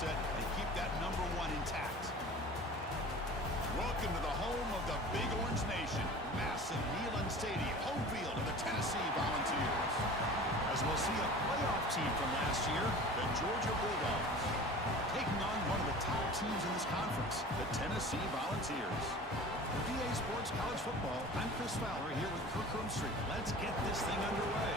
mindset and keep that number one intact. Welcome to the home of the Big Orange Nation. Massive Neyland Stadium, home field of the Tennessee Volunteers. As we'll see a playoff team from last year, the Georgia Bulldogs, taking on one of the top teams in this conference, the Tennessee Volunteers. For DA Sports College Football, I'm Chris Fowler here with Kirk Street. Let's get this thing underway.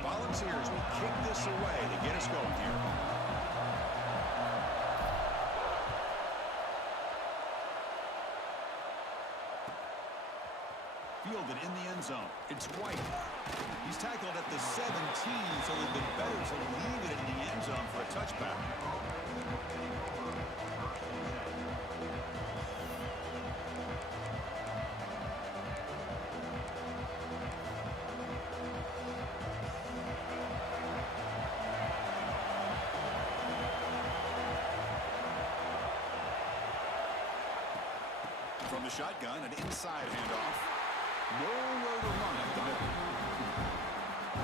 Volunteers will kick this away to get us going here. Fielded in the end zone. It's White. He's tackled at the 17, so it would have been better to leave it in the end zone for a touchback. From the shotgun, an inside handoff. Nowhere to run up the middle.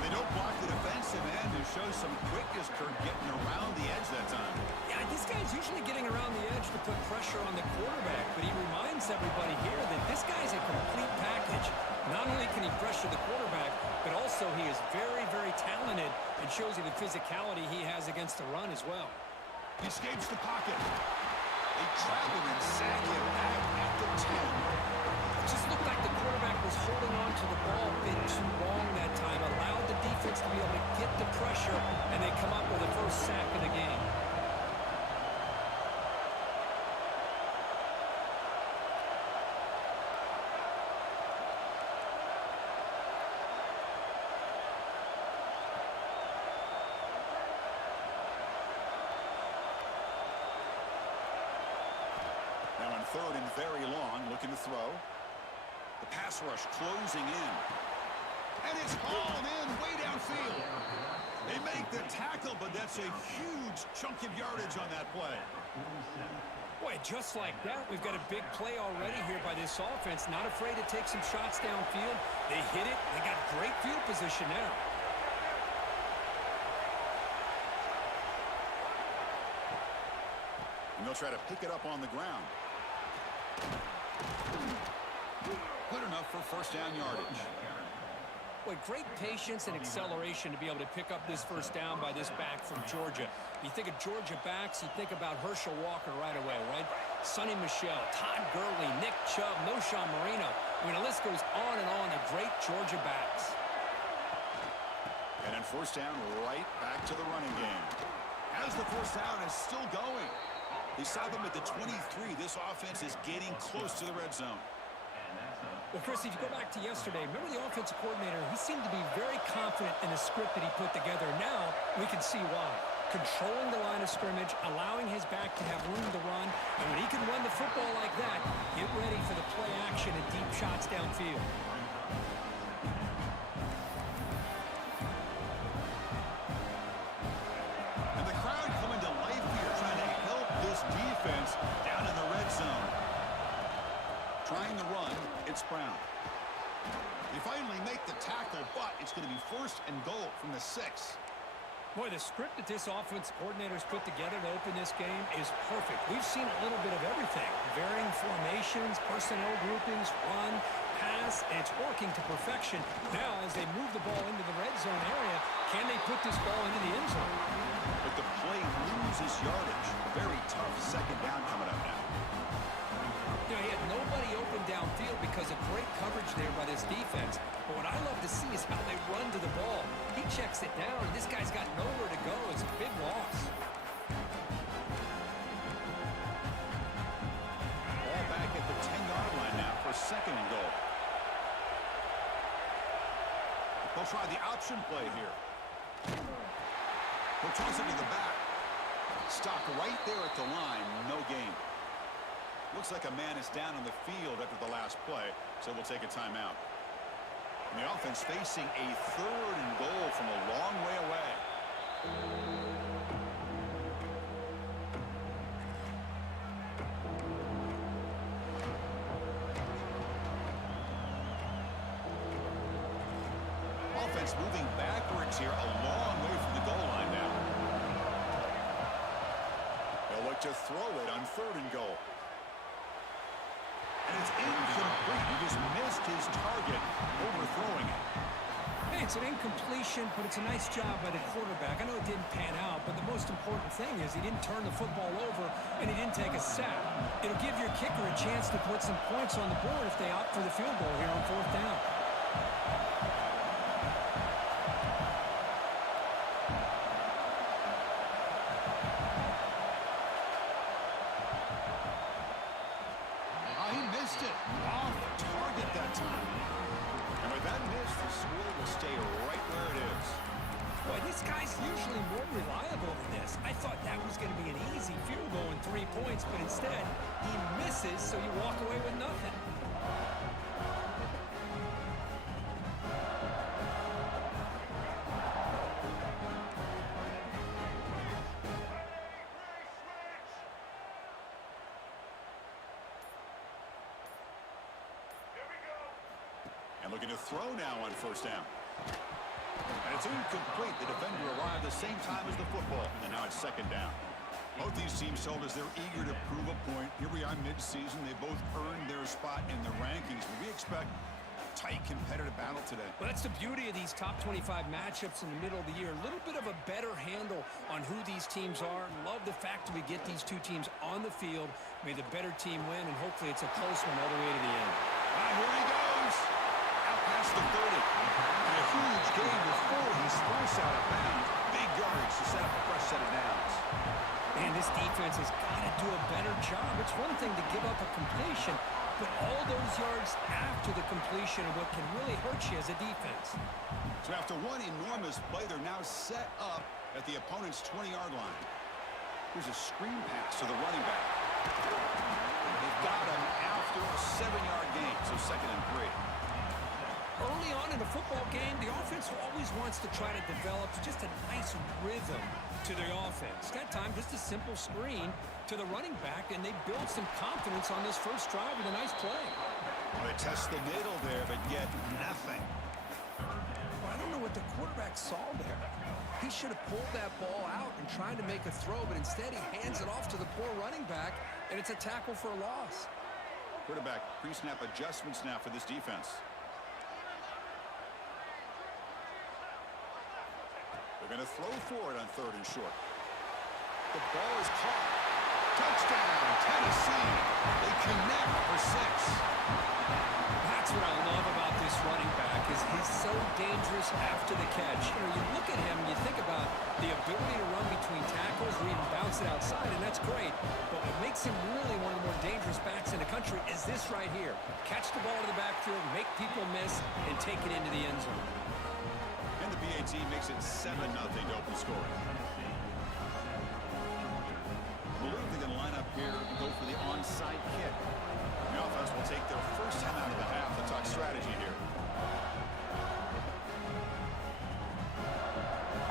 They don't block the defensive end who shows some quickness, Kirk, getting around the edge that time. Yeah, this guy's usually getting around the edge to put pressure on the quarterback, but he reminds everybody here that this guy's a complete package. Not only can he pressure the quarterback, but also he is very, very talented and shows you the physicality he has against the run as well. He escapes the pocket. They trap him and sack him back at the 10. It just looked like the quarterback was holding on to the ball a bit too long that time, allowed the defense to be able to get the pressure, and they come up with the first sack of the game. Now on third and very long, looking to throw. The pass rush closing in. And it's hauled in way downfield. They make the tackle, but that's a huge chunk of yardage on that play. Boy, just like that, we've got a big play already here by this offense. Not afraid to take some shots downfield. They hit it. They got great field position now. And they'll try to pick it up on the ground. Good enough for first down yardage. Boy, great patience and acceleration to be able to pick up this first down by this back from Georgia. You think of Georgia backs, you think about Herschel Walker right away, right? Sonny Michel, Todd Gurley, Nick Chubb, Noshawn Marino. I mean, the list goes on and on of great Georgia backs. And then first down, right back to the running game. As the first down is still going. They stop him at the 23. This offense is getting close to the red zone. Well, Chris, if you go back to yesterday, remember the offensive coordinator, he seemed to be very confident in the script that he put together. Now we can see why. Controlling the line of scrimmage, allowing his back to have room to run, and when he can run the football like that, get ready for the play action and deep shots downfield. And the crowd coming to life here, trying to help this defense down in the red zone. Trying to run, it's Brown. They finally make the tackle, but it's going to be first and goal from the 6. Boy, the script that this offense coordinator's put together to open this game is perfect. We've seen a little bit of everything. Varying formations, personnel groupings, run, pass, and it's working to perfection. Now, as they move the ball into the red zone area, can they put this ball into the end zone? But the play loses yardage. Very tough second down coming up now. You know, he had nobody open downfield because of great coverage there by this defense. But what I love to see is how they run to the ball. He checks it down, and this guy's got nowhere to go. It's a big loss. Ball back at the 10-yard line now for second and goal. They'll try the option play here. He'll toss it to the back. Stopped right there at the line. No gain. Looks like a man is down on the field after the last play, so we'll take a timeout. And the offense facing a 3rd and goal from a long way away. Offense moving backwards here, a long way from the goal line now. They'll look to throw it on 3rd and goal. And it's incomplete. He just missed his target, overthrowing it. Hey, it's an incompletion, but it's a nice job by the quarterback. I know it didn't pan out, but the most important thing is he didn't turn the football over and he didn't take a sack. It'll give your kicker a chance to put some points on the board if they opt for the field goal here on 4th down. Off target that time. And with that miss, the score will stay right where it is. Boy, this guy's usually more reliable than this. I thought that was going to be an easy field goal and 3 points, but instead, he misses, so you walk away with nothing. And looking to throw now on 1st down. And it's incomplete. The defender arrived the same time as the football. And now it's 2nd down. Both these teams told us they're eager to prove a point. Here we are mid-season. They both earned their spot in the rankings. But we expect a tight, competitive battle today. Well, that's the beauty of these top 25 matchups in the middle of the year. A little bit of a better handle on who these teams are. Love the fact that we get these two teams on the field. May the better team win, and hopefully it's a close one all the way to the end. Here he goes. Past the 30. And a huge gain before he sprints out of bounds. Big yardage to set up a fresh set of downs. Man, this defense has got to do a better job. It's one thing to give up a completion, but all those yards after the completion are what can really hurt you as a defense. So after one enormous play, they're now set up at the opponent's 20-yard line. Here's a screen pass to the running back. They've got him after a 7-yard gain, so 2nd and 3. Early on in a football game, the offense always wants to try to develop just a nice rhythm to the offense. That time, just a simple screen to the running back, and they build some confidence on this first drive with a nice play. Well, they test the middle there, but yet nothing. Well, I don't know what the quarterback saw there. He should have pulled that ball out and tried to make a throw, but instead he hands it off to the poor running back, and it's a tackle for a loss. Quarterback pre-snap adjustments now for this defense. They're going to throw for it on 3rd and short. The ball is caught. Touchdown, Tennessee. They connect for 6. That's what I love about this running back is he's so dangerous after the catch. You look at him and you think about the ability to run between tackles or even bounce it outside, and that's great. But what makes him really one of the more dangerous backs in the country is this right here. Catch the ball to the backfield, make people miss, and take it into the end zone. And the BAT makes it 7-0 to open scoring. Believe they're going to line up here and go for the onside kick. The offense will take their first time out of the half to talk strategy here.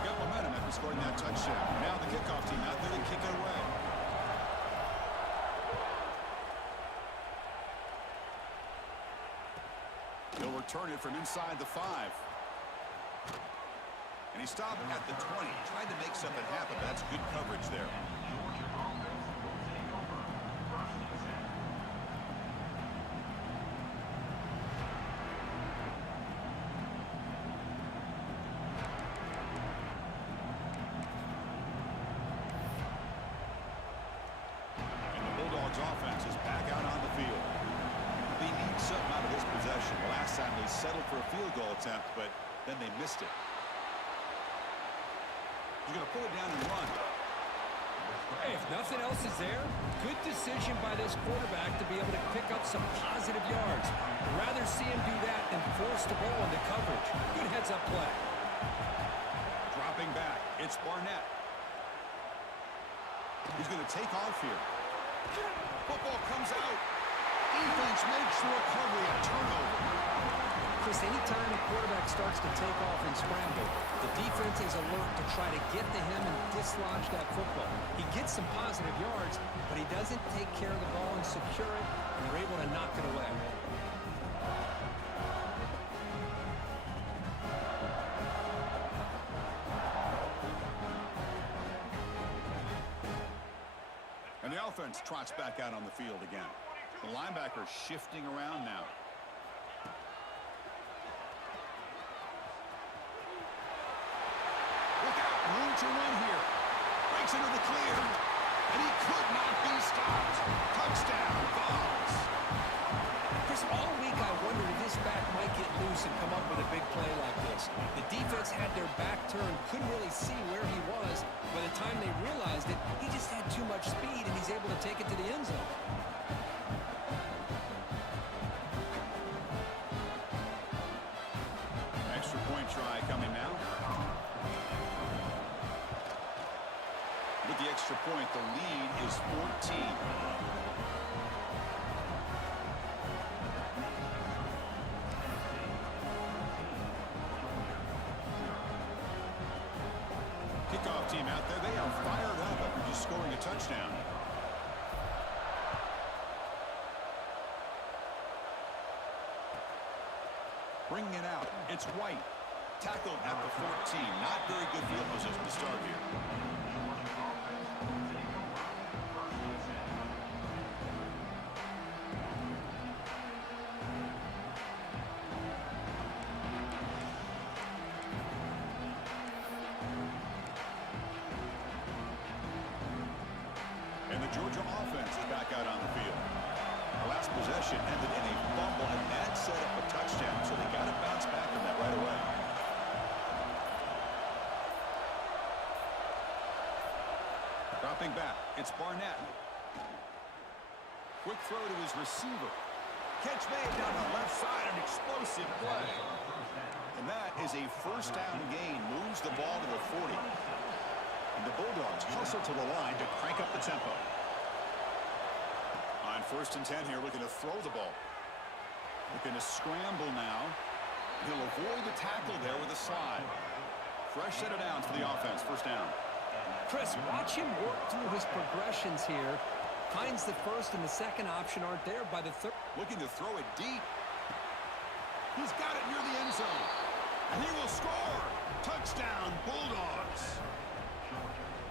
Got momentum after scoring that touchdown. Now the kickoff team out there to kick it away. He'll return it from inside the 5. And he stopped at the 20. Tried to make something happen, but that's good coverage there. And the Bulldogs offense is back out on the field. They need something out of this possession. Last time they settled for a field goal attempt, but then they missed it. He's going to pull it down and run. Hey, if nothing else is there, good decision by this quarterback to be able to pick up some positive yards. I'd rather see him do that than force the ball into coverage. Good heads-up play. Dropping back, it's Barnett. He's going to take off here. Football comes out. Defense makes the recovery, a turnover. Chris, anytime a quarterback starts to take off and scramble, the defense is alert to try to get to him and dislodge that football. He gets some positive yards, but he doesn't take care of the ball and secure it, and they're able to knock it away. And the offense trots back out on the field again. The linebacker shifting around now. Look out, room to run here. Breaks into the clear. And he could not be stopped. Touchdown, Vols. Chris, all week I wondered if this back might get loose and come up with a big play like this. The defense had their back turned, couldn't really see where he was. By the time they realized it, he just had too much speed, and he's able to take it to the end zone. Extra point try coming now. With the extra point, the lead is 14. Kickoff team out there. They are fired up after just scoring a touchdown. Bringing it out. It's White. Tackled at the 14. Not very good field position to start here. And the Georgia offense is back out on the field. The last possession ended in a fumble, and that set up a touchdown, so they got to bounce back from that right away. Dropping back, it's Barnett. Quick throw to his receiver. Catch made down the left side, an explosive play. And that is a first down gain, moves the ball to the 40. And the Bulldogs hustle to the line to crank up the tempo. On 1st and 10 here, looking to throw the ball. Looking to scramble now. He'll avoid the tackle there with a slide. Fresh set of downs for the offense. First down. Chris, watch him work through his progressions here. Finds the first and the second option aren't there by the third. Looking to throw it deep. He's got it near the end zone. And he will score. Touchdown, Bulldogs.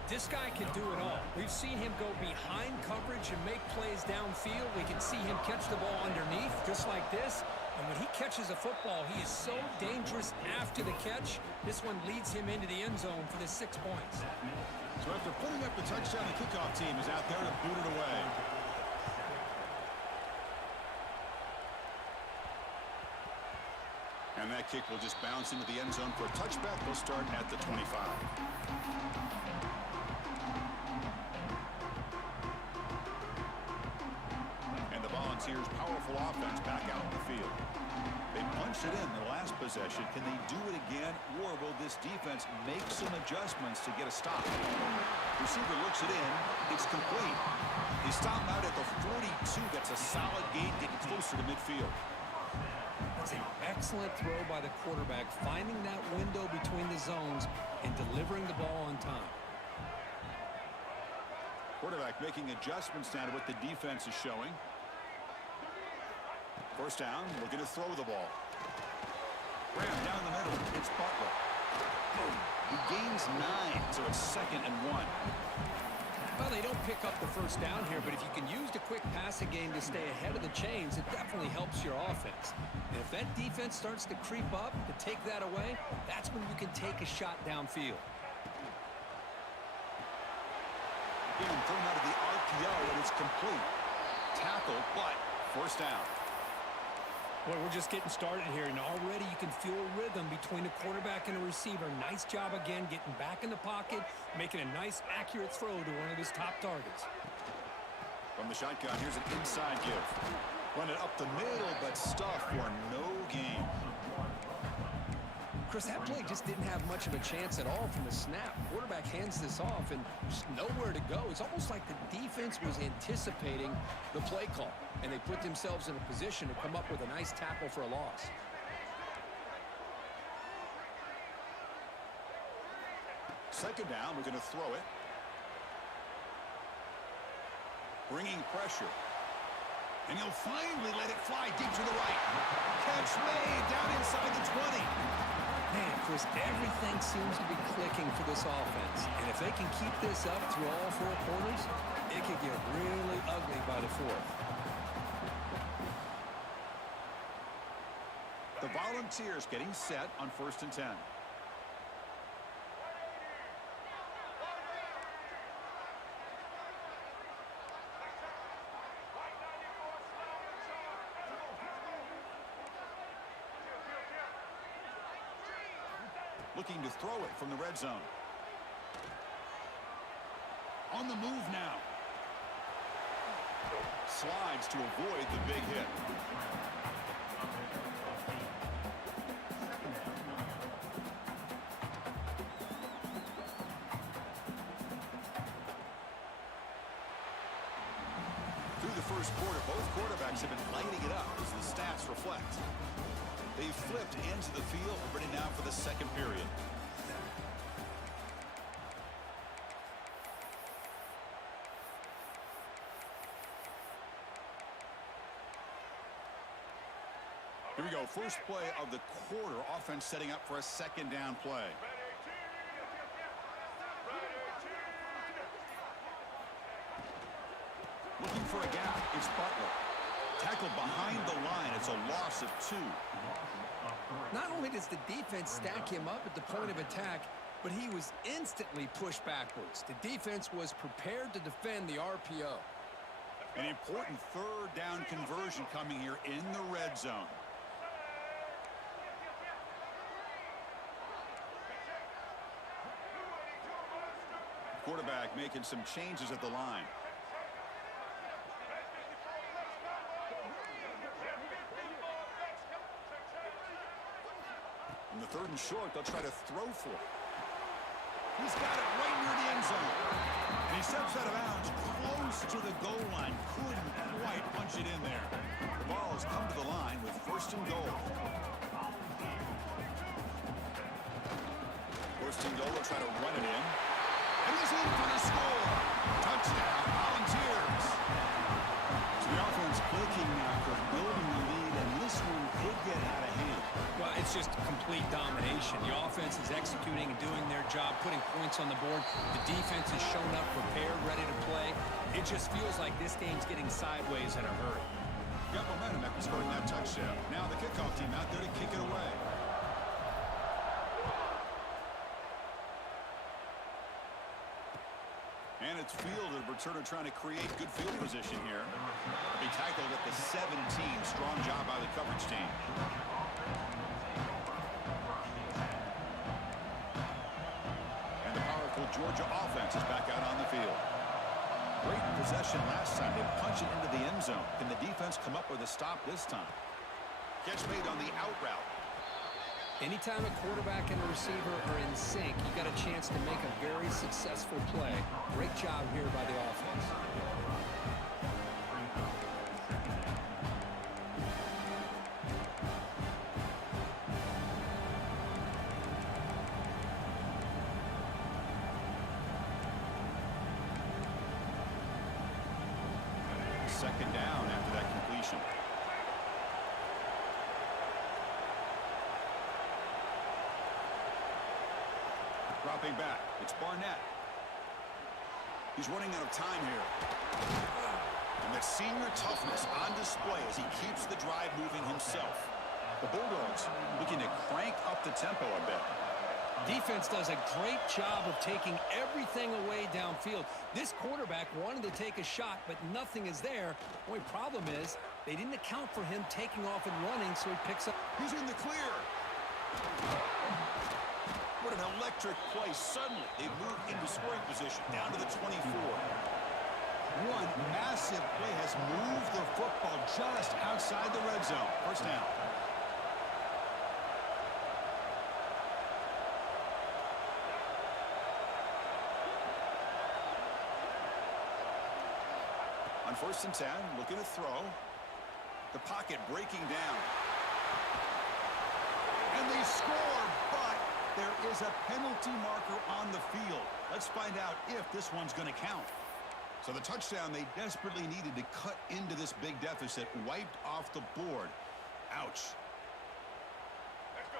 This guy can do it all. We've seen him go behind coverage and make plays downfield. We can see him catch the ball underneath, just like this. And when he catches a football, he is so dangerous after the catch. This one leads him into the end zone for the 6 points. So after putting up the touchdown, the kickoff team is out there to boot it away. And that kick will just bounce into the end zone for a touchback. We'll start at the 25. And the Volunteers' powerful offense back out in the field. They punched it in the last possession. Can they do it again, or will this defense make some adjustments to get a stop? Receiver looks it in. It's complete. They stop out at the 42. That's a solid gain, getting closer to midfield. That's an excellent throw by the quarterback, finding that window between the zones and delivering the ball on time. Quarterback making adjustments now to what the defense is showing. First down, looking to throw the ball. Ram down the middle. It's Butler. He gains 9, so it's 2nd and 1. Well, they don't pick up the first down here, but if you can use the quick passing game to stay ahead of the chains, it definitely helps your offense. And if that defense starts to creep up to take that away, that's when you can take a shot downfield. Getting thrown out of the RPO, and it's complete. Tackle, but first down. Boy, we're just getting started here, and already you can feel a rhythm between the quarterback and the receiver. Nice job again getting back in the pocket, making a nice, accurate throw to one of his top targets. From the shotgun, here's an inside give. Run it up the middle, but stuff for no gain. Chris, that play just didn't have much of a chance at all from the snap. Quarterback hands this off and just nowhere to go. It's almost like the defense was anticipating the play call, and they put themselves in a position to come up with a nice tackle for a loss. Second down, we're going to throw it. Bringing pressure. And he'll finally let it fly deep to the right. Catch made down inside the 20. Man, Chris, everything seems to be clicking for this offense. And if they can keep this up through all four quarters, it could get really ugly by the fourth. The Volunteers getting set on 1st and 10. Looking to throw it from the red zone. On the move now. Slides to avoid the big hit. Through the first quarter, both quarterbacks have been lighting it up as the stats reflect. They flipped ends of the field, ready now for the second period. Here we go. First play of the quarter. Offense setting up for a second down play. Looking for a gap. It's Butler. Tackled behind the line. It's a loss of 2. Not only does the defense stack him up at the point of attack, but he was instantly pushed backwards. The defense was prepared to defend the RPO. An important third down conversion coming here in the red zone. Quarterback making some changes at the line. In the 3rd and short, they'll try to throw for it. He's got it right near the end zone. And he steps out of bounds close to the goal line. Couldn't quite punch it in there. The ball has come to the line with 1st and goal. 1st and goal, they'll try to run it in. And he's in for the score. Touchdown, Volunteers. So the offense clicking now for building the lead, and this one could get out of hand. Well, it's just complete domination. The offense is executing and doing their job, putting points on the board. The defense has shown up, prepared, ready to play. It just feels like this game's getting sideways in a hurry. Got momentum after scoring that touchdown. Now the kickoff team out there to kick it away. And it's fielded. Returner trying to create good field position here. He tackled at the 17. Strong job by the coverage team. And the powerful Georgia offense is back out on the field. Great possession last time. They punch it into the end zone. Can the defense come up with a stop this time? Catch made on the out route. Anytime a quarterback and a receiver are in sync, you got a chance to make a very successful play. Great job here by the offense. Second down after that completion. Dropping back. It's Barnett. He's running out of time here. And that senior toughness on display as he keeps the drive moving himself. The Bulldogs looking to crank up the tempo a bit. Defense does a great job of taking everything away downfield. This quarterback wanted to take a shot, but nothing is there. The only problem is they didn't account for him taking off and running, so he picks up. He's in the clear. What an electric play. Suddenly, they move into scoring position down to the 24. One massive play has moved the football just outside the red zone. First down. On 1st and 10, looking to throw. The pocket breaking down. And they score, but there is a penalty marker on the field. Let's find out if this one's going to count. So the touchdown they desperately needed to cut into this big deficit wiped off the board. Ouch.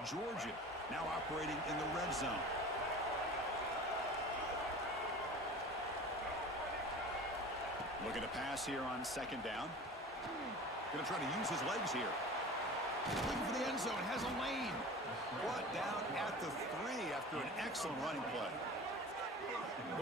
Georgia now operating in the red zone. Looking to pass here on 2nd down. Going to try to use his legs here. Looking for the end zone. Has a lane. Brought down at the 3 after an excellent running play.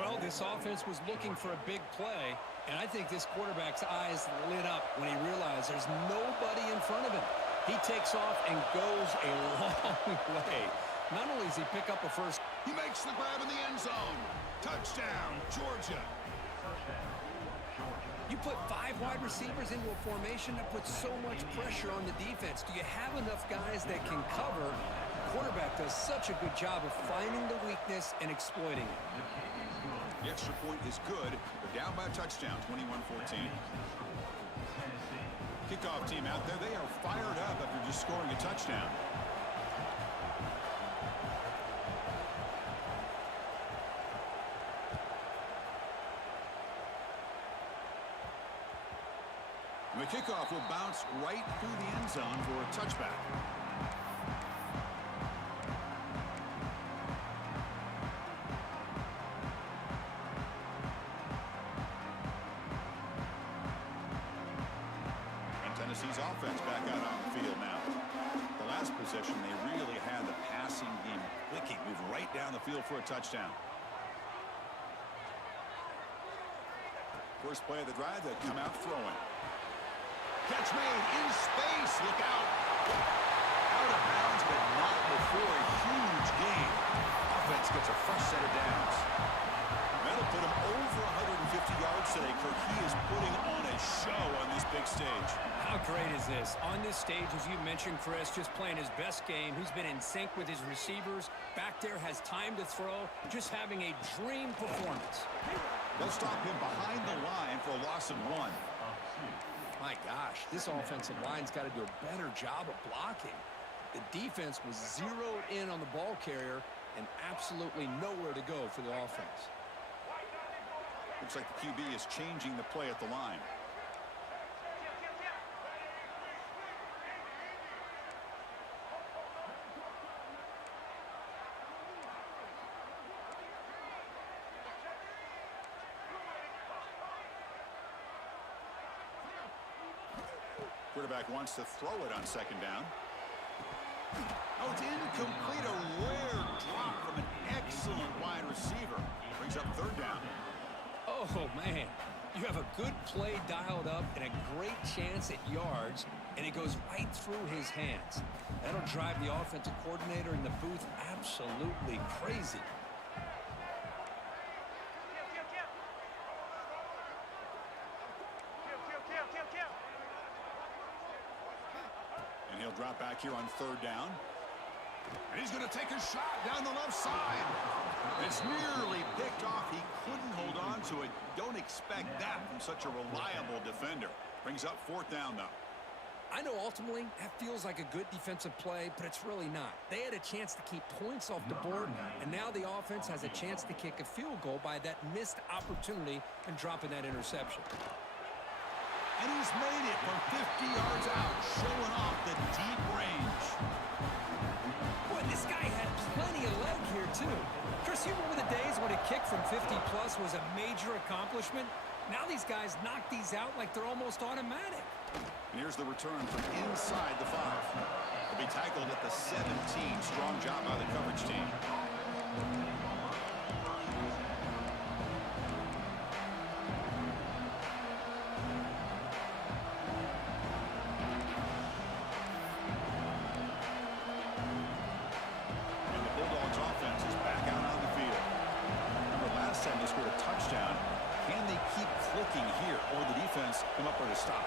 Well, this offense was looking for a big play, and I think this quarterback's eyes lit up when he realized there's nobody in front of him. He takes off and goes a long way. Not only does he pick up a first, he makes the grab in the end zone. Touchdown, Georgia. You put 5 wide receivers into a formation that puts so much pressure on the defense. Do you have enough guys that can cover? The quarterback does such a good job of finding the weakness and exploiting it. The extra point is good. They're down by a touchdown, 21-14. Kickoff team out there. They are fired up after just scoring a touchdown. The kickoff will bounce right through the end zone for a touchback. And Tennessee's offense back out on the field now. The last possession, they really had the passing game clicking, move right down the field for a touchdown. First play of the drive, they come out throwing. Catch made in space. Look out. Out of bounds, but not before a huge gain. Offense gets a fresh set of downs. That'll put him over 150 yards today. Kirk, he is putting on a show on this big stage. How great is this? On this stage, as you mentioned, Chris, just playing his best game. He's been in sync with his receivers. Back there, has time to throw. Just having a dream performance. They'll stop him behind the line for a loss of 1. My gosh, this offensive line's got to do a better job of blocking. The defense was zeroed in on the ball carrier and absolutely nowhere to go for the offense. Looks like the QB is changing the play at the line. Quarterback wants to throw it on 2nd down. Oh, it's incomplete. A rare drop from an excellent wide receiver. Brings up 3rd down. Oh, man. You have a good play dialed up and a great chance at yards, and it goes right through his hands. That'll drive the offensive coordinator in the booth absolutely crazy. And he'll drop back here on 3rd down. And he's going to take a shot down the left side. It's nearly picked off. He couldn't hold on to it. Don't expect that from such a reliable defender. Brings up 4th down, though. I know ultimately that feels like a good defensive play, but it's really not. They had a chance to keep points off the board, and now the offense has a chance to kick a field goal by that missed opportunity and dropping that interception. And he's made it from 50 yards out, showing off the deep range. Boy, this guy had plenty of leg here, too. Chris, you remember the days when a kick from 50-plus was a major accomplishment? Now these guys knock these out like they're almost automatic. And here's the return from inside the 5. He'll be tackled at the 17. Strong job by the coverage team. And the Bulldogs offense is back out on the field. Remember last time they scored a touchdown. Can they keep clicking here, or the defense come up with a stop?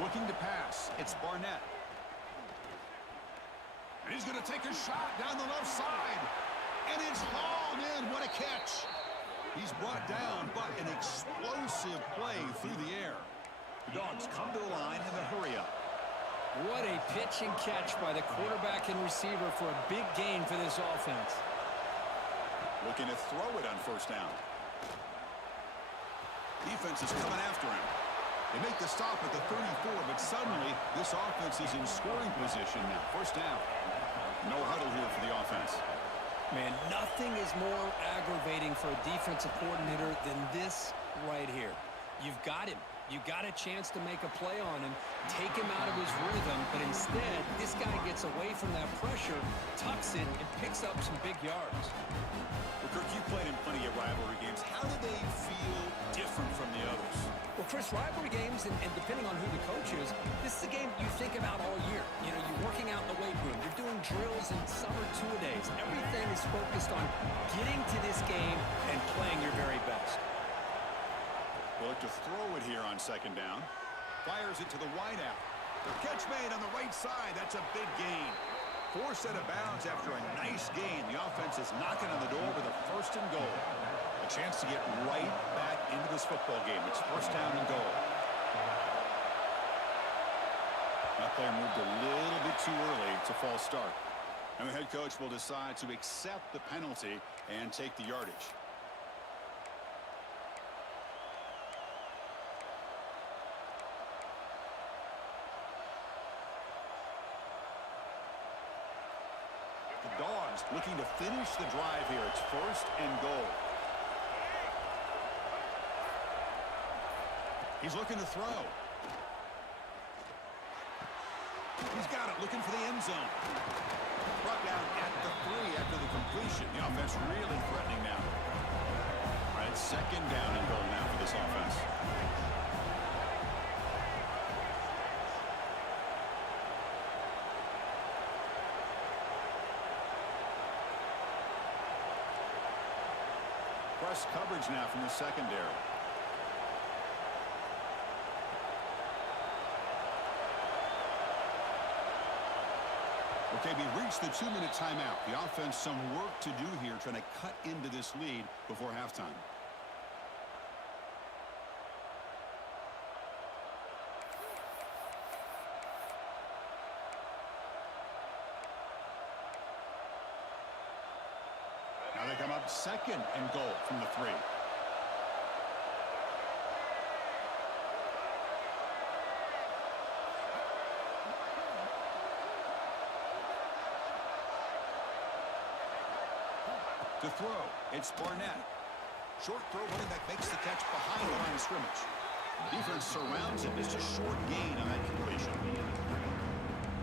Looking to pass. It's Barnett. And he's going to take a shot down the left side. And it's hauled in. What a catch. He's brought down, but an explosive play through the air. The Dogs come to the line in the hurry-up. What a pitch and catch by the quarterback and receiver for a big gain for this offense. Looking to throw it on first down. Defense is coming after him. They make the stop at the 34, but suddenly this offense is in scoring position now. First down. No huddle here for the offense. Man, nothing is more aggravating for a defensive coordinator than this right here. You've got him. You got a chance to make a play on him, take him out of his rhythm, but instead, this guy gets away from that pressure, tucks it, and picks up some big yards. Well, Kirk, you played in plenty of rivalry games. How do they feel different from the others? Well, Chris, rivalry games, and depending on who the coach is, this is a game you think about all year. You know, you're working out in the weight room. You're doing drills and summer two-a-days. Everything is focused on getting to this game and playing your very best. We'll look to throw it here on second down. Fires it to the wideout. Catch made on the right side. That's a big gain. Forced out of bounds after a nice gain. The offense is knocking on the door with a first and goal. A chance to get right back into this football game. It's first down and goal. That player moved a little bit too early. It's a false start. And the head coach will decide to accept the penalty and take the yardage. The Dogs looking to finish the drive here. It's first and goal. He's looking to throw. He's got it, looking for the end zone. Brought down at the 3 after the completion. The offense really threatening now. All right, second down and goal now for this offense. Press coverage now from the secondary. Okay, we've reached the 2-minute timeout. The offense some work to do here, trying to cut into this lead before halftime. Now they come up second and goal from the 3. To throw, it's Barnett. Short throw, running back makes the catch behind the line of scrimmage. Defense surrounds him. Just a short gain on that completion.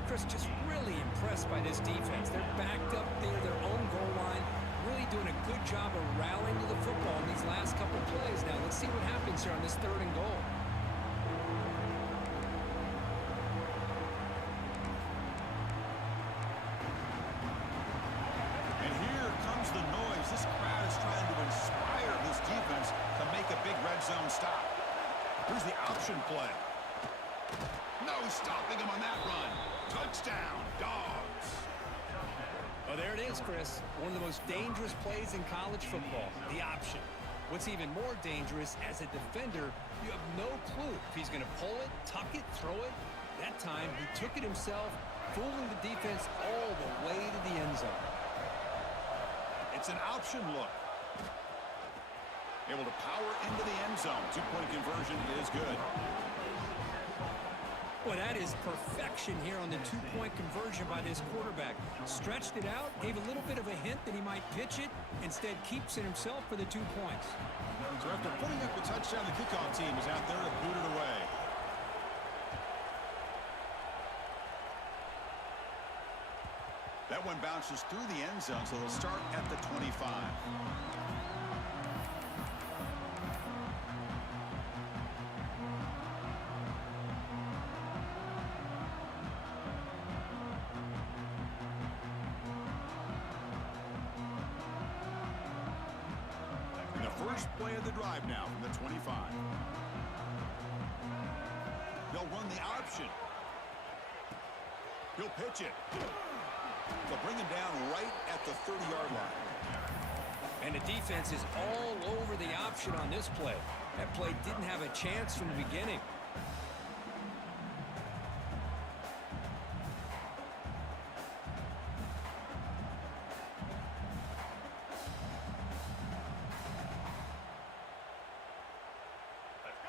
Chris, just really impressed by this defense. They're backed up near their own goal line, really doing a good job of rallying to the football in these last couple of plays. Now, let's see what happens here on this 3rd and goal. And here comes the noise. This crowd is trying to inspire this defense to make a big red zone stop. Here's the option play. No stopping him on that run. Touchdown, Dogs. Oh, there it is, Chris. One of the most dangerous plays in college football, the option. What's even more dangerous, as a defender, you have no clue if he's going to pull it, tuck it, throw it. That time, he took it himself, fooling the defense all the way to the end zone. It's an option look. Able to power into the end zone. 2-point conversion is good. Well, that is perfection here on the 2-point conversion by this quarterback. Stretched it out, gave a little bit of a hint that he might pitch it, instead keeps it himself for the 2 points. So after putting up the touchdown, the kickoff team is out there to boot it away. That one bounces through the end zone, so they'll start at the 25. First play of the drive now from the 25. They'll run the option. He'll pitch it. They'll bring him down right at the 30-yard line. And the defense is all over the option on this play. That play didn't have a chance from the beginning.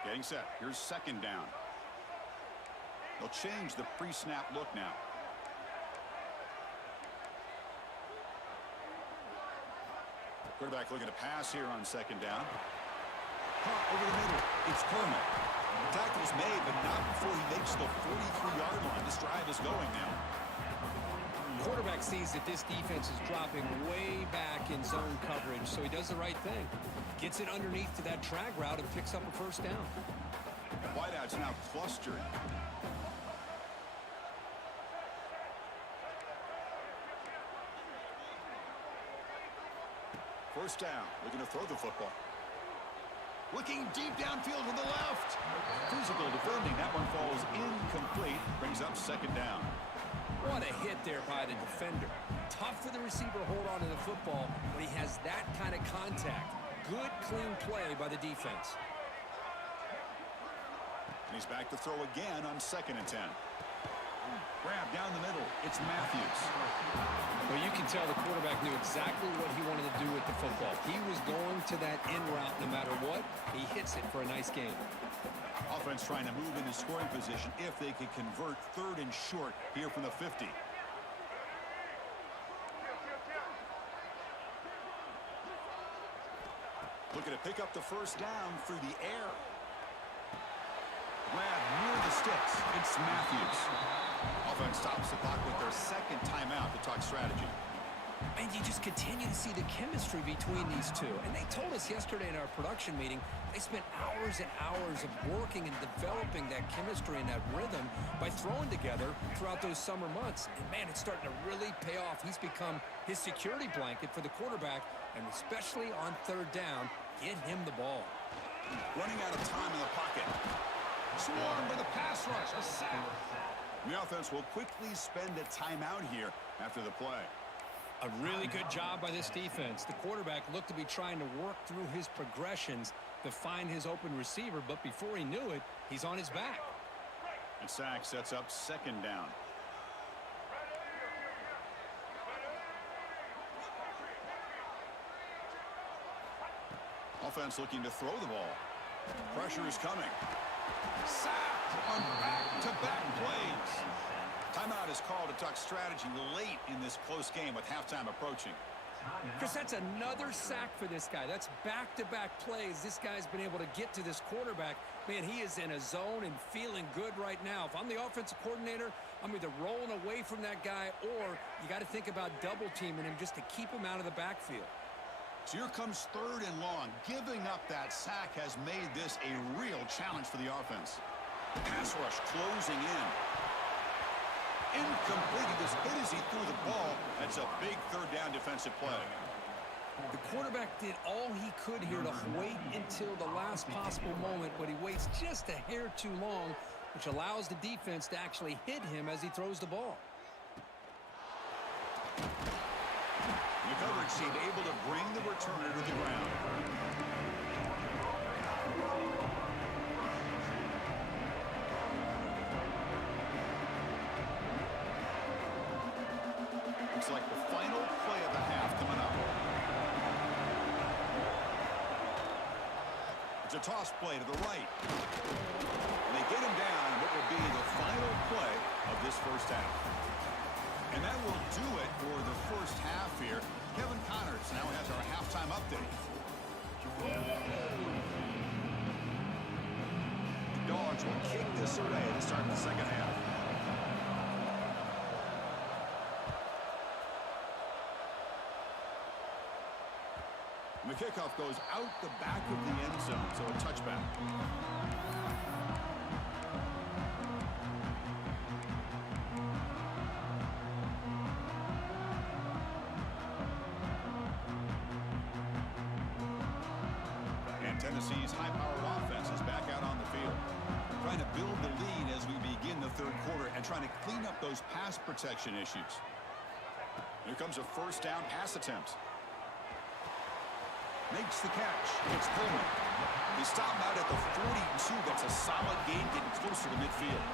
Getting set. Here's second down. They'll change the pre-snap look now. Quarterback looking to pass here on second down. Caught over the middle. It's Coleman. The tackle's made, but not before he makes the 43-yard line. This drive is going now. Quarterback sees that this defense is dropping way back in zone coverage, so he does the right thing. Gets it underneath to that drag route and picks up a first down. Wideouts now clustering. First down, looking to throw the football. Looking deep downfield to the left. Physical defending. That one falls incomplete. Brings up second down. What a hit there by the defender. Tough for the receiver to hold on to the football when he has that kind of contact. Good, clean play by the defense. And he's back to throw again on 2nd and 10. Grab down the middle. It's Matthews. Well, you can tell the quarterback knew exactly what he wanted to do with the football. He was going to that in route no matter what. He hits it for a nice gain. Offense trying to move into scoring position if they could convert 3rd and short here from the 50. Looking to pick up the first down through the air. Grab near the sticks. It's Matthews. Offense stops the clock with their 2nd timeout to talk strategy. And you just continue to see the chemistry between these two. And they told us yesterday in our production meeting, they spent hours and hours of working and developing that chemistry and that rhythm by throwing together throughout those summer months. And, man, it's starting to really pay off. He's become his security blanket for the quarterback, and especially on 3rd down, get him the ball. Running out of time in the pocket. Swarmed by the pass rush. A sack. The offense will quickly spend a timeout here after the play. A really good job by this defense. The quarterback looked to be trying to work through his progressions to find his open receiver, but before he knew it, he's on his back. And sack sets up 2nd down. Offense looking to throw the ball. Pressure is coming. Sacked on back-to-back plays. Timeout is called to talk strategy late in this close game with halftime approaching. Chris, that's another sack for this guy. That's back-to-back plays. This guy's been able to get to this quarterback. Man, he is in a zone and feeling good right now. If I'm the offensive coordinator, I'm either rolling away from that guy or you got to think about double-teaming him just to keep him out of the backfield. So here comes 3rd and long. Giving up that sack has made this a real challenge for the offense. Pass rush closing in. Incomplete. He was hit as he threw the ball. That's a big 3rd down defensive play. The quarterback did all he could here to wait until the last possible moment, but he waits just a hair too long, which allows the defense to actually hit him as he throws the ball. The coverage seemed able to bring the returner to the ground. Looks like the final play of the half coming up. It's a toss play to the right. And they get him down in what will be the final play of this first half. And that will do it for the first half here. Kevin Connors now has our halftime update. The Dogs will kick this away to start the second half. And the kickoff goes out the back of the end zone, so a touchback. Tennessee's high-powered offense is back out on the field, trying to build the lead as we begin the 3rd quarter and trying to clean up those pass protection issues. Here comes a first down pass attempt. Makes the catch. It's Pullman. They stop out at the 42. That's a solid gain, getting closer to midfield.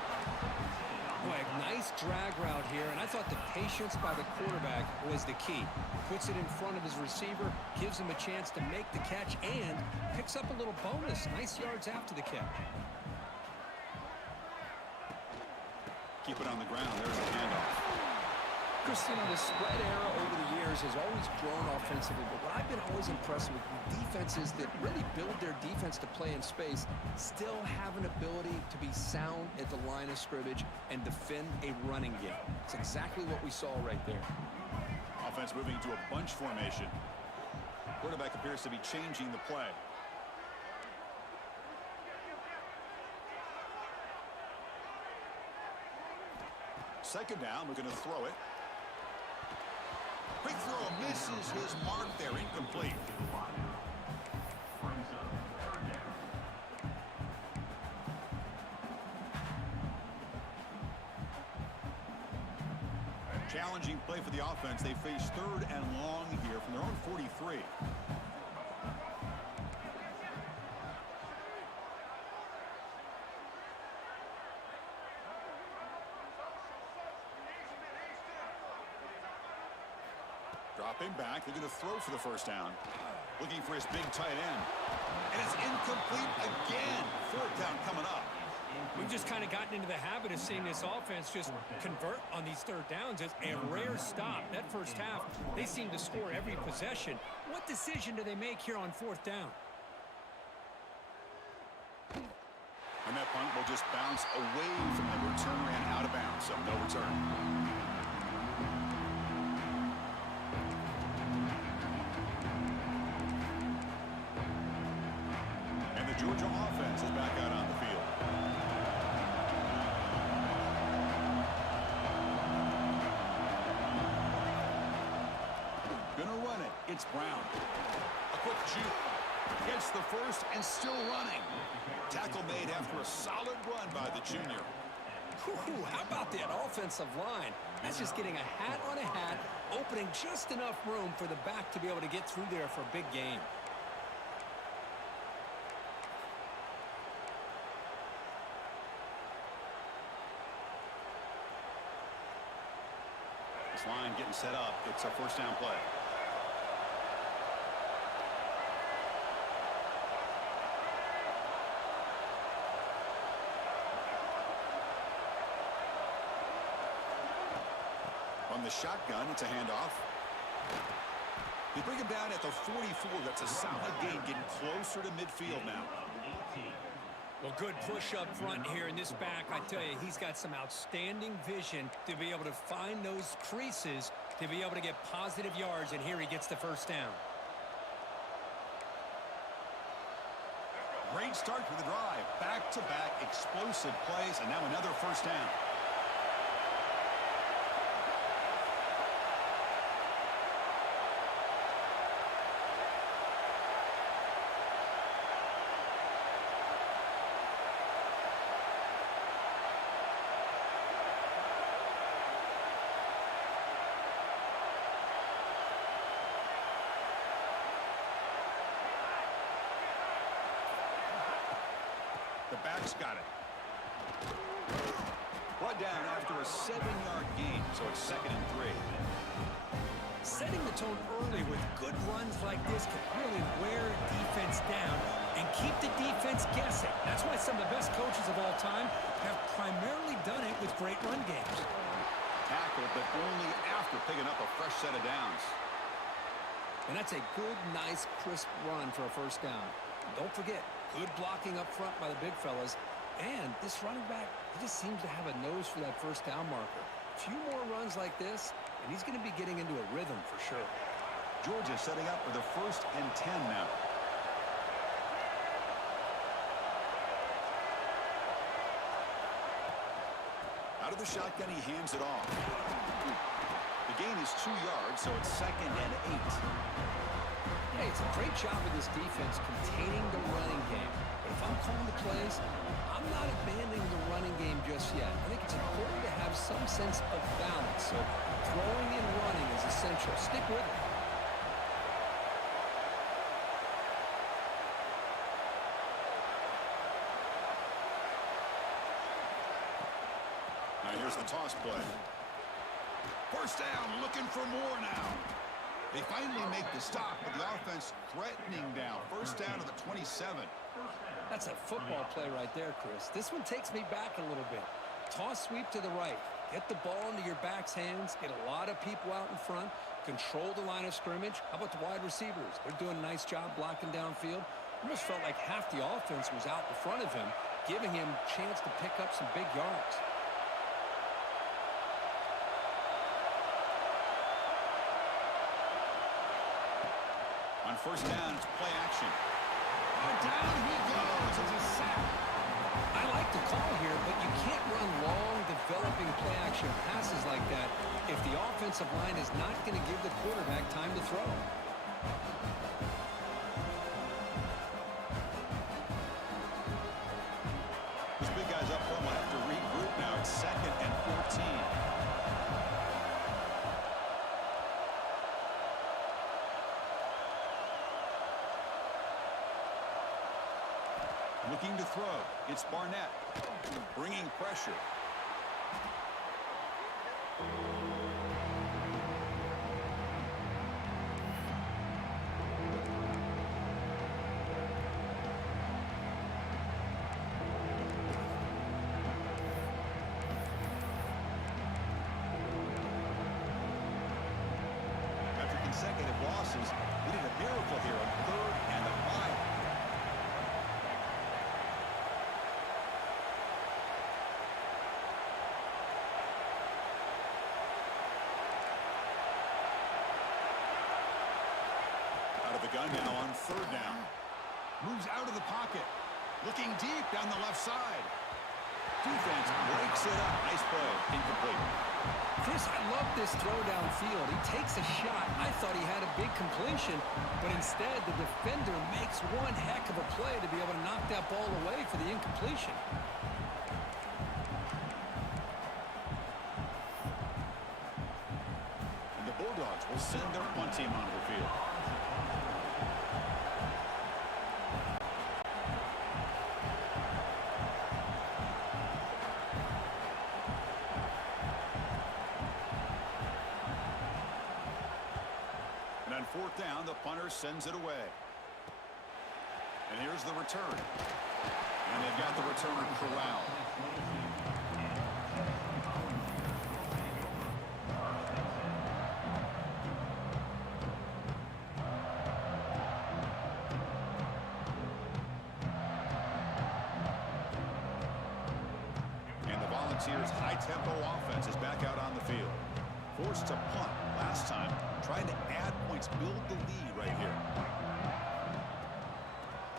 Boy, a nice drag route here, and I thought the patience by the quarterback was the key. Puts it in front of his receiver, gives him a chance to make the catch, and picks up a little bonus. Nice yards after the catch. Keep it on the ground. There's the handoff. Christian, the spread era over the years has always grown offensively, but what I've been always impressed with defenses that really build their defense to play in space still have an ability to be sound at the line of scrimmage and defend a running game. It's exactly what we saw right there. Offense moving into a bunch formation. Quarterback appears to be changing the play. Second down, we're going to throw it. Quick throw misses his mark there, incomplete. Challenging play for the offense. They face third and long here from their own 43. Dropping back, they're going to throw for the first down. Looking for his big tight end. And it's incomplete again. Fourth down coming up. We've just kind of gotten into the habit of seeing this offense just convert on these third downs. It's a rare stop. That first half, they seem to score every possession. What decision do they make here on fourth down? And that punt will just bounce away from the return man out of bounds, so no return. Georgia offense is back out on the field. Gonna run it. It's Brown. A quick juke. Gets the first and still running. Tackle made after a solid run by the junior. Ooh, how about that offensive line? That's just getting a hat on a hat, opening just enough room for the back to be able to get through there for a big gain. Line getting set up. It's a first down play. On the shotgun, it's a handoff. They bring him down at the 44. That's a solid gain, getting closer to midfield now. Well, good push up front here in this back. I tell you, he's got some outstanding vision to be able to find those creases, to be able to get positive yards, and here he gets the first down. Great start for the drive. Back-to-back explosive plays, and now another first down. The back's got it. Brought down after a 7-yard gain, so it's 2nd and 3. Setting the tone early with good runs like this can really wear defense down and keep the defense guessing. That's why some of the best coaches of all time have primarily done it with great run games. Tackle, but only after picking up a fresh set of downs. And that's a good, nice, crisp run for a first down. Don't forget, good blocking up front by the big fellas. And this running back, he just seems to have a nose for that first down marker. A few more runs like this, and he's going to be getting into a rhythm for sure. Georgia setting up for the 1st and 10 now. Out of the shotgun, he hands it off. The gain is 2 yards, so it's 2nd and 8. Hey, it's a great job of this defense containing the running game. But if I'm calling the plays, I'm not abandoning the running game just yet. I think it's important to have some sense of balance. So throwing and running is essential. Stick with it. And here's the toss play. First down, looking for more now. They finally make the stop, but the offense threatening down. First down to the 27. That's a football play right there, Chris. This one takes me back a little bit. Toss sweep to the right. Get the ball into your back's hands. Get a lot of people out in front. Control the line of scrimmage. How about the wide receivers? They're doing a nice job blocking downfield. Almost felt like half the offense was out in front of him, giving him a chance to pick up some big yards. On first down, it's play action. And down he goes. It's a sack. I like the call here, but you can't run long, developing play-action passes like that if the offensive line is not going to give the quarterback time to throw. These big guys up front will have to regroup now. It's 2nd and 14. Looking to throw. It's Barnett. Bringing pressure. After consecutive losses, we did a miracle here on 3rd and 5. The gun now on 3rd down. Moves out of the pocket. Looking deep down the left side. Defense breaks it up. Nice play. Incomplete. Chris, I love this throw downfield. He takes a shot. I thought he had a big completion, but instead the defender makes one heck of a play to be able to knock that ball away for the incompletion. And the Bulldogs will send their punt team onto the field. On 4th down, the punter sends it away. And here's the return. And they've got the return corralled. And the Volunteers' high-tempo offense is back out on the field. Forced to punt last time, trying to add points, build the lead right here.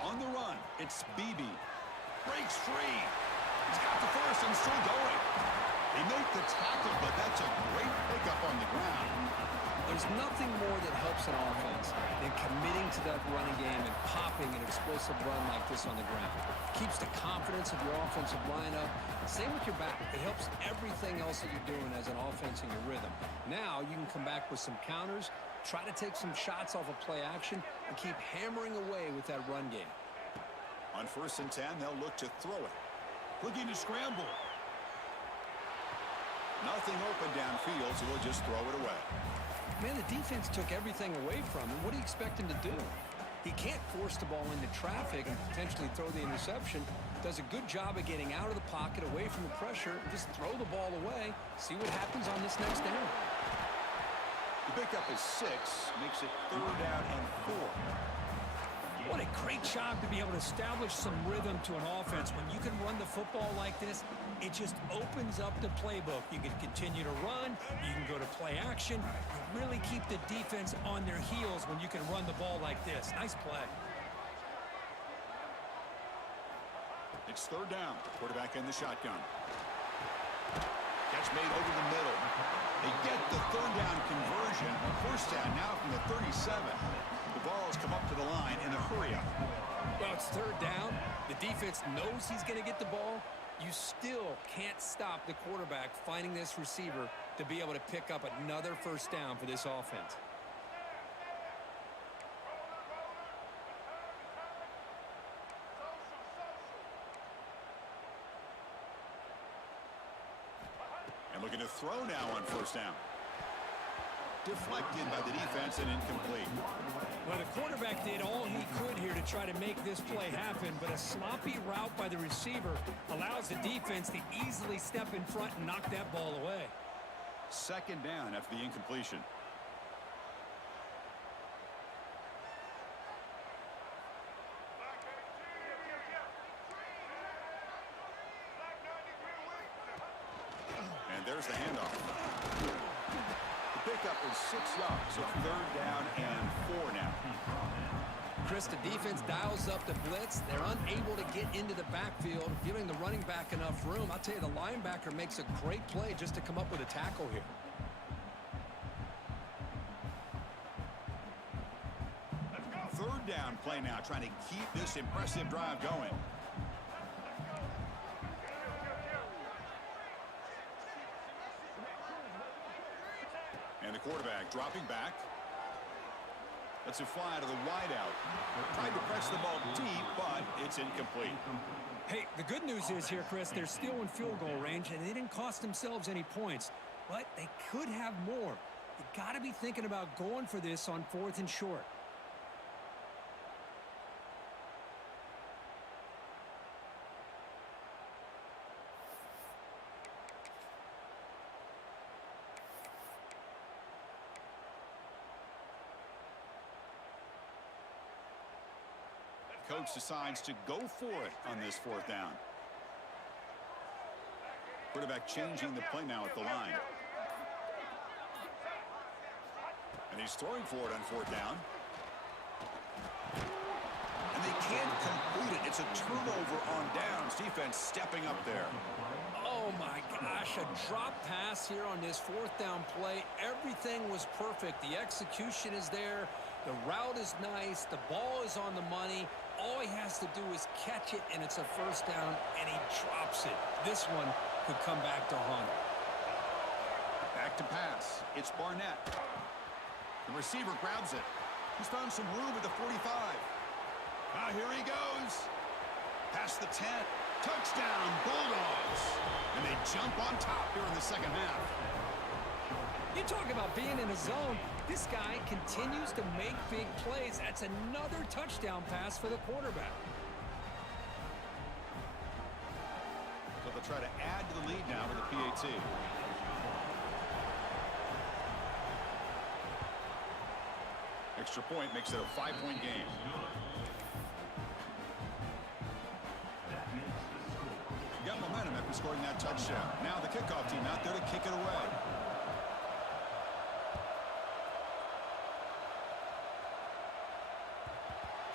On the run, it's Beebe. Breaks free. He's got the first and still going. They make the tackle, but that's a great pickup on the ground. There's nothing more that helps an offense than committing to that running game and popping an explosive run like this on the ground. Keeps the confidence of your offensive lineup. Same with your back. It helps everything else that you're doing as an offense in your rhythm. Now you can come back with some counters, try to take some shots off of play action, and keep hammering away with that run game. On 1st and 10, they'll look to throw it. Looking to scramble. Nothing open downfield, so they'll just throw it away. Man, the defense took everything away from him. What do you expect him to do? He can't force the ball into traffic and potentially throw the interception. Does a good job of getting out of the pocket, away from the pressure, and just throw the ball away. See what happens on this next down. The pickup is 6, makes it 3rd down and 4. What a great job to be able to establish some rhythm to an offense. When you can run the football like this, it just opens up the playbook. You can continue to run. You can go to play action. You really keep the defense on their heels when you can run the ball like this. Nice play. It's 3rd down. Quarterback in the shotgun. Catch made over the middle. They get the 3rd down conversion. 1st down now from the 37. The ball has come up to the line in a hurry up. Well, it's 3rd down. The defense knows he's going to get the ball. You still can't stop the quarterback finding this receiver to be able to pick up another 1st down for this offense. Looking to throw now on first down. Deflected by the defense and incomplete. Well, the quarterback did all he could here to try to make this play happen, but a sloppy route by the receiver allows the defense to easily step in front and knock that ball away. Second down after the incompletion. And there's the handoff. The pickup is 6 yards, so third down and 4 now. Chris, the defense dials up the blitz. They're unable to get into the backfield, giving the running back enough room. I'll tell you, the linebacker makes a great play just to come up with a tackle here. Third down play now, trying to keep this impressive drive going. And the quarterback dropping back. Lets it fly to the wideout. Tried to press the ball deep, but it's incomplete. Hey, the good news is here, Chris, they're still in field goal range, and they didn't cost themselves any points. But they could have more. You got to be thinking about going for this on 4th and short. Coach decides to go for it on this 4th down. Quarterback changing the play now at the line. And he's throwing for it on 4th down. And they can't complete it. It's a turnover on downs. Defense stepping up there. Oh, my gosh, a drop pass here on this 4th down play. Everything was perfect. The execution is there. The route is nice. The ball is on the money. All he has to do is catch it, and it's a first down, and he drops it. This one could come back to haunt him. Back to pass. It's Barnett. The receiver grabs it. He's found some room at the 45. Here he goes. Past the 10. Touchdown, Bulldogs. And they jump on top here in the second half. You talk about being in a zone. This guy continues to make big plays. That's another touchdown pass for the quarterback. So they'll try to add to the lead now with the PAT. Extra point makes it a 5-point game. Got momentum after scoring that touchdown. Now the kickoff team out there to kick it away.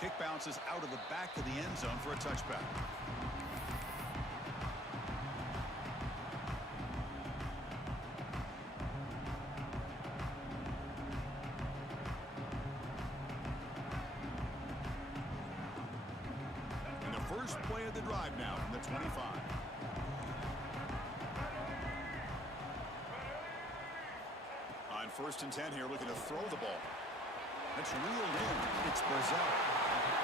Kick bounces out of the back of the end zone for a touchback. And the first play of the drive now from the 25. On 1st and 10 here, looking to throw the ball. That's reeled in. It's Brazil.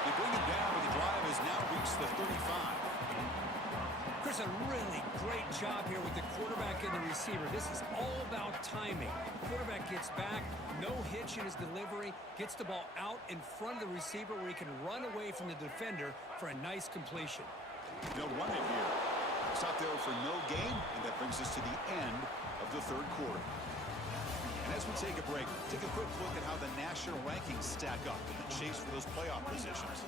They bring it down, but the drive has now reached the 35. Chris, a really great job here with the quarterback and the receiver. This is all about timing. The quarterback gets back, no hitch in his delivery, gets the ball out in front of the receiver where he can run away from the defender for a nice completion. They'll run it here. Stop there for no gain, and that brings us to the end of the 3rd quarter. And as we take a break, take a quick look at how the national rankings stack up in the chase for those playoff positions.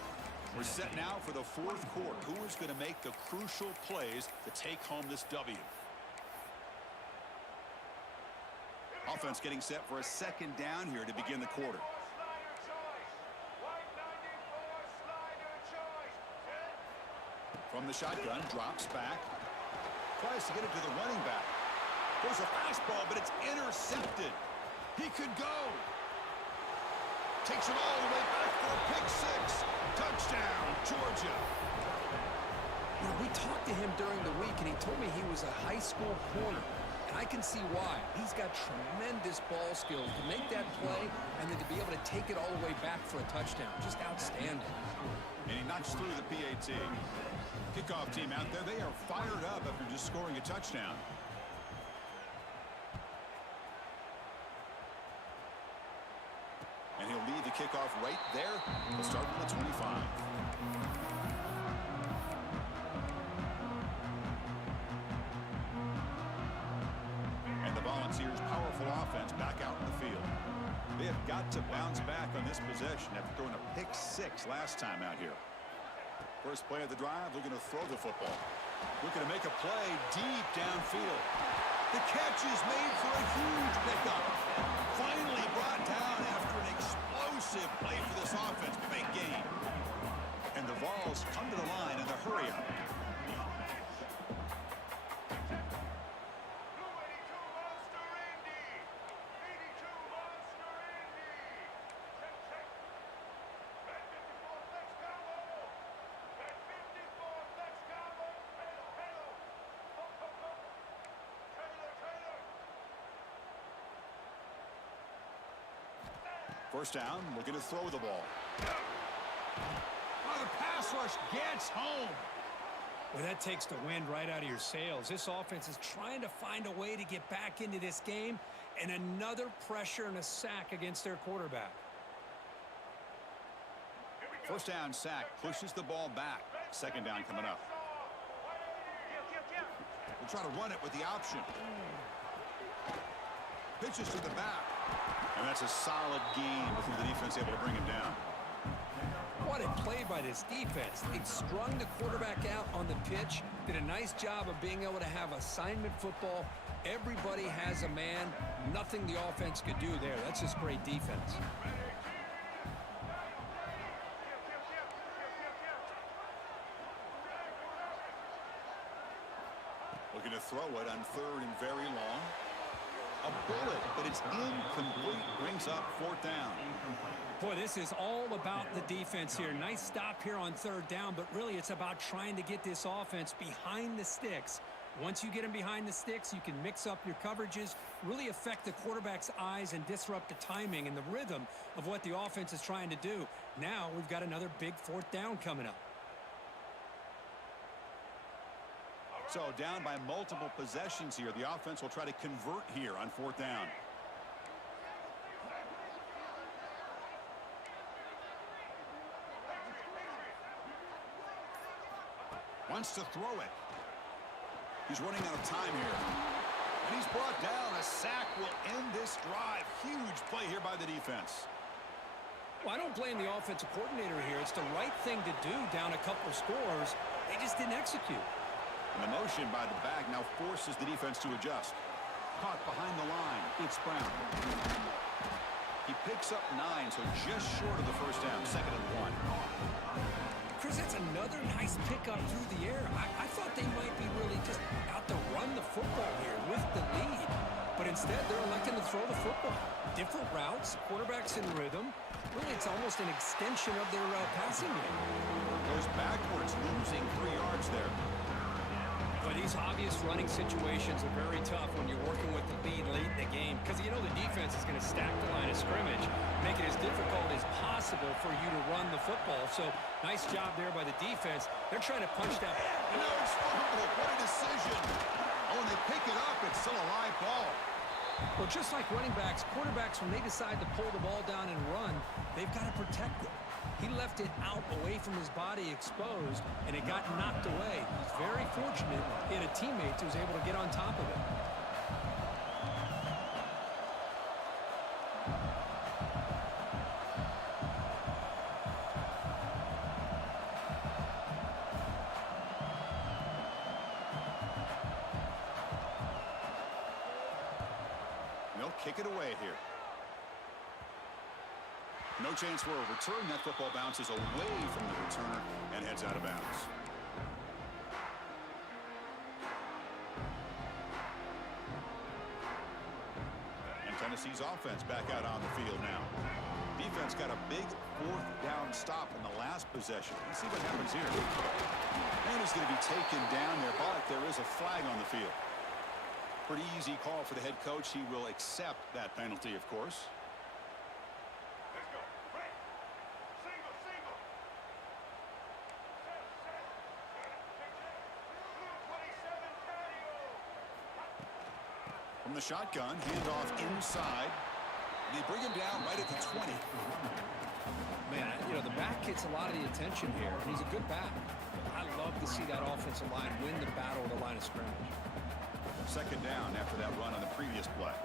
We're set now for the 4th quarter. Who is going to make the crucial plays to take home this W? Offense getting set for a 2nd down here to begin the quarter. From the shotgun, drops back. Tries to get it to the running back. There's a fastball, but it's intercepted. He could go. Takes it all the way back for a pick 6. Touchdown, Georgia. You know, we talked to him during the week, and he told me he was a high school corner. And I can see why. He's got tremendous ball skills to make that play and then to be able to take it all the way back for a touchdown. Just outstanding. And he knocks through the PAT. Kickoff team out there, they are fired up after just scoring a touchdown. kickoff right there. We'll start from the 25. And the Volunteers' powerful offense back out in the field. They have got to bounce back on this possession after throwing a pick-6 last time out here. First play of the drive, looking to throw the football. Looking to make a play deep downfield. The catch is made for a huge pickup. Finally brought down after an explosive play for this offense. Big game. And the Vols come to the line in the hurry-up. First down, looking to throw the ball. Oh, the pass rush gets home. Well, that takes the wind right out of your sails. This offense is trying to find a way to get back into this game, and another pressure and a sack against their quarterback. First down sack pushes the ball back. Second down coming up. We'll try to run it with the option. Pitches to the back. And that's a solid game before the defense able to bring him down. What a play by this defense. They strung the quarterback out on the pitch, did a nice job of being able to have assignment football. Everybody has a man. Nothing the offense could do there. That's just great defense. Looking to throw it on third and very long. A bullet, but it's incomplete. Brings up fourth down. Boy, this is all about the defense here. Nice stop here on third down, but really it's about trying to get this offense behind the sticks. Once you get them behind the sticks, you can mix up your coverages, really affect the quarterback's eyes and disrupt the timing and the rhythm of what the offense is trying to do. Now we've got another big fourth down coming up. So down by multiple possessions here. The offense will try to convert here on fourth down. Wants to throw it. He's running out of time here. And he's brought down. A sack will end this drive. Huge play here by the defense. Well, I don't blame the offensive coordinator here. It's the right thing to do down a couple of scores. They just didn't execute. And the motion by the back now forces the defense to adjust. Caught behind the line. It's Brown. He picks up 9, so just short of the first down. Second and 1. Chris, that's another nice pickup through the air. I thought they might be really just out to run the football here with the lead. But instead, they're electing to throw the football. Different routes, quarterbacks in rhythm. Really, it's almost an extension of their passing game. Goes backwards, losing 3 yards there. But these obvious running situations are very tough when you're working with the lead late in the game because you know the defense is going to stack the line of scrimmage, make it as difficult as possible for you to run the football. So nice job there by the defense. They're trying to punch that. No, it's fumble. What a decision. Oh, and they pick it up. It's still a live ball. Well, just like running backs, quarterbacks, when they decide to pull the ball down and run, they've got to protect it. He left it out away from his body exposed, and it got knocked away. He's very fortunate he had a teammate who was able to get on top of it. They'll kick it away here. No chance for a return. That football bounces away from the returner and heads out of bounds. And Tennessee's offense back out on the field now. Defense got a big fourth down stop in the last possession. Let's see what happens here. And he's going to be taken down there, but there is a flag on the field. Pretty easy call for the head coach. He will accept that penalty, of course. From the shotgun, handoff inside. They bring him down right at the 20. back gets a lot of the attention here, and he's a good back. I love to see that offensive line win the battle of the line of scrimmage. Second down after that run on the previous play.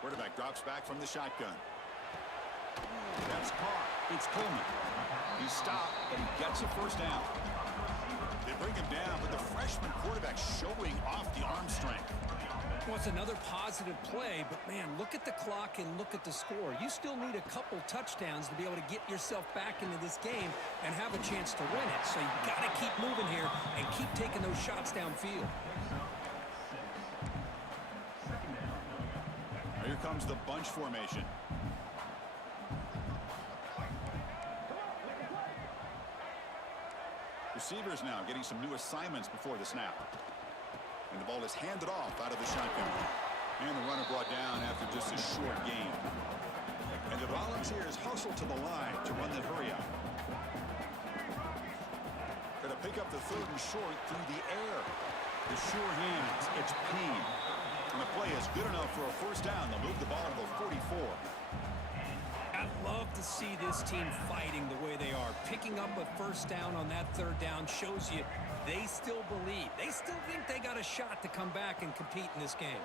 Quarterback drops back from the shotgun. That's caught. It's Coleman. He stopped, but he gets a first down. They bring him down, but the freshman quarterback showing off the arm strength. Well, it's another positive play, but, man, look at the clock and look at the score. You still need a couple touchdowns to be able to get yourself back into this game and have a chance to win it. So you got to keep moving here and keep taking those shots downfield. Here comes the bunch formation. Receivers now getting some new assignments before the snap. And the ball is handed off out of the shotgun. And the runner brought down after just a short gain. And the Volunteers hustle to the line to run the hurry out. Going to pick up the third and short through the air. The sure hands. It's Payne. And the play is good enough for a first down. They'll move the ball to the 44. I love to see this team fighting the way they are. Picking up a first down on that third down shows you they still believe. They still think they got a shot to come back and compete in this game.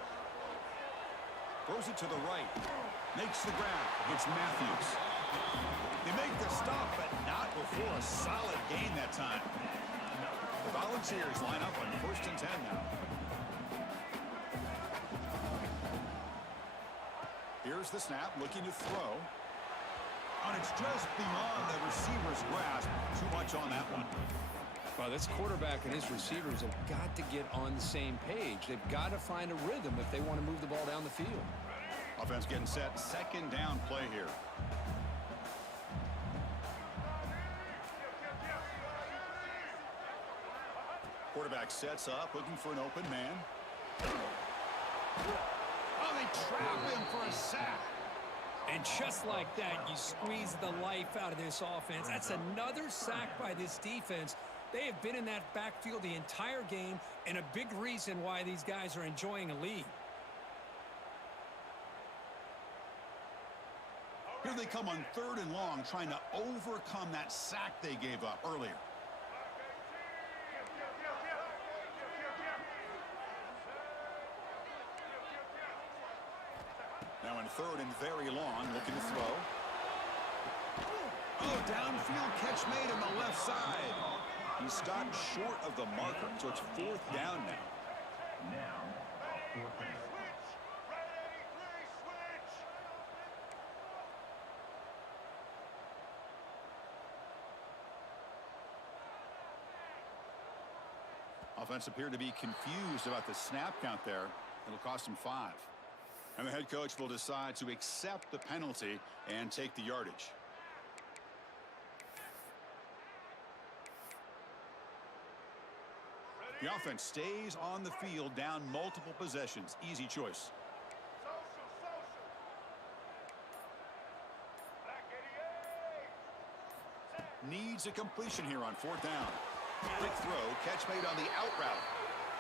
Throws it to the right. Makes the grab. It's Matthews. They make the stop, but not before a solid gain that time. The Volunteers line up on 1st and 10 now. Here's the snap, looking to throw. And it's just beyond the receiver's grasp. Too much on that one. Well, this quarterback and his receivers have got to get on the same page. They've got to find a rhythm if they want to move the ball down the field. Offense getting set. Second down play here. Quarterback sets up, looking for an open man. Oh, they trap him for a sack. And just like that, you squeeze the life out of this offense. That's another sack by this defense. They have been in that backfield the entire game, and a big reason why these guys are enjoying a lead. Here they come on 3rd and long, trying to overcome that sack they gave up earlier. Now in 3rd and very long, looking to throw. Oh, downfield catch made on the left side. He stopped short of the marker, so it's 4th down now. Offense appeared to be confused about the snap count there. It'll cost him 5. And the head coach will decide to accept the penalty and take the yardage. The offense stays on the field, down multiple possessions. Easy choice. Needs a completion here on 4th down. Quick throw, catch made on the out route.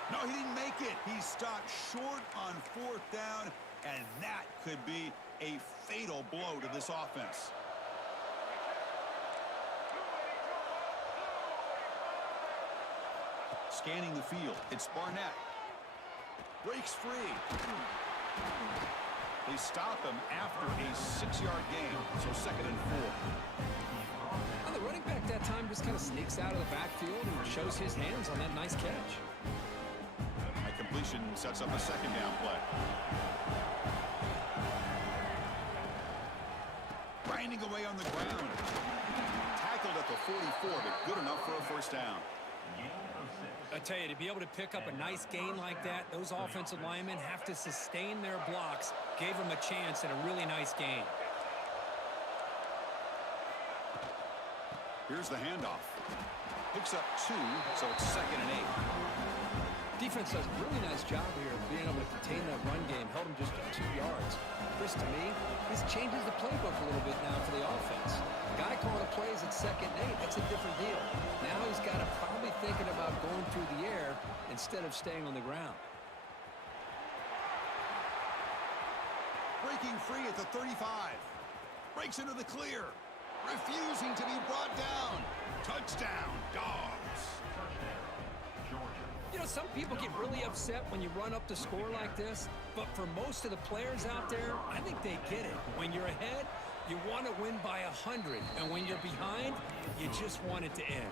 No, he didn't make it. He stopped short on 4th down, and that could be a fatal blow to this offense. Scanning the field, it's Barnett. Breaks free. They stop him after a 6-yard gain, so 2nd and 4. Well, the running back that time just kind of sneaks out of the backfield and shows his hands on that nice catch. That completion sets up a 2nd down play. Grinding away on the ground. Tackled at the 44, but good enough for a 1st down. I tell you, to be able to pick up a nice gain like that, those offensive linemen have to sustain their blocks. Gave them a chance at a really nice gain. Here's the handoff. Picks up 2, so it's 2nd and 8. Defense does a really nice job here of being able to contain that run game. Held him just to 2 yards. Chris, to me, this changes the playbook a little bit now for the offense. The guy calling the plays at 2nd and 8, that's a different deal. Now he's got to probably thinking about going through the air instead of staying on the ground. Breaking free at the 35. Breaks into the clear. Refusing to be brought down. Touchdown, Dogs. You know, some people get really upset when you run up the score like this, but for most of the players out there, I think they get it. When you're ahead, you want to win by 100, and when you're behind, you just want it to end.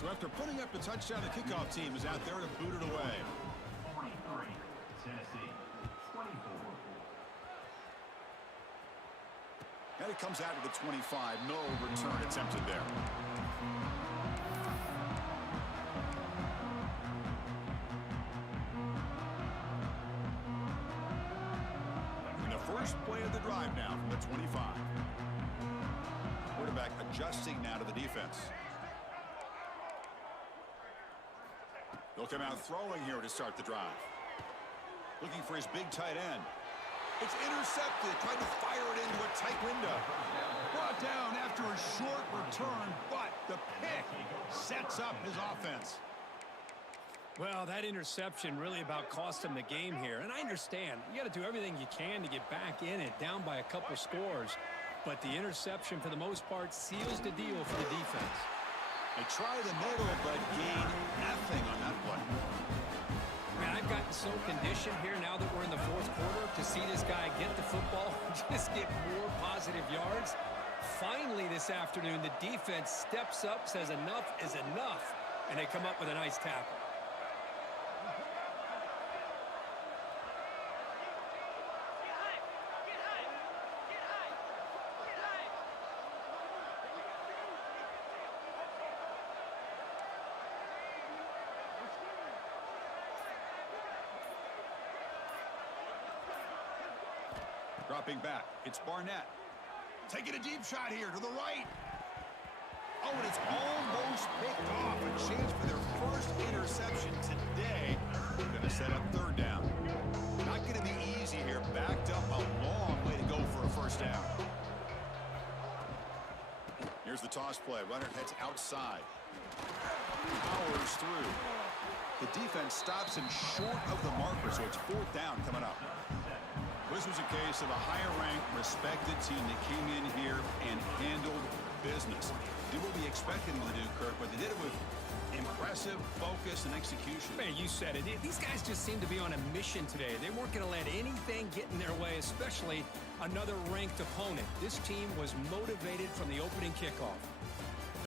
So after putting up the touchdown, the kickoff team is out there to boot it away. 43, Tennessee, 24. And it comes out to the 25. No return attempted there. And the first play of the drive now from the 25. Quarterback adjusting now to the defense. He'll come out throwing here to start the drive. Looking for his big tight end. It's intercepted, trying to fire it into a tight window. Brought down after a short return, but the pick sets up his offense. Well, that interception really about cost him the game here. And I understand, you got to do everything you can to get back in it, down by a couple scores. But the interception, for the most part, seals the deal for the defense. They try the middle, but gain nothing on that play. Man, I've gotten so conditioned here now that we're in the fourth quarter to see this guy get the football, just get more positive yards. Finally this afternoon, the defense steps up, says enough is enough, and they come up with a nice tackle. Dropping back, it's Barnett. Taking a deep shot here to the right. Oh, and it's almost picked off. A chance for their first interception today. Going to set up third down. Not going to be easy here. Backed up a long way to go for a first down. Here's the toss play. Runner heads outside. Powers through. The defense stops him short of the marker, so it's fourth down coming up. This was a case of a higher-ranked, respected team that came in here and handled business. Did what we expected them to do, Kirk, but they did it with impressive focus and execution. Man, you said it. These guys just seem to be on a mission today. They weren't going to let anything get in their way, especially another ranked opponent. This team was motivated from the opening kickoff.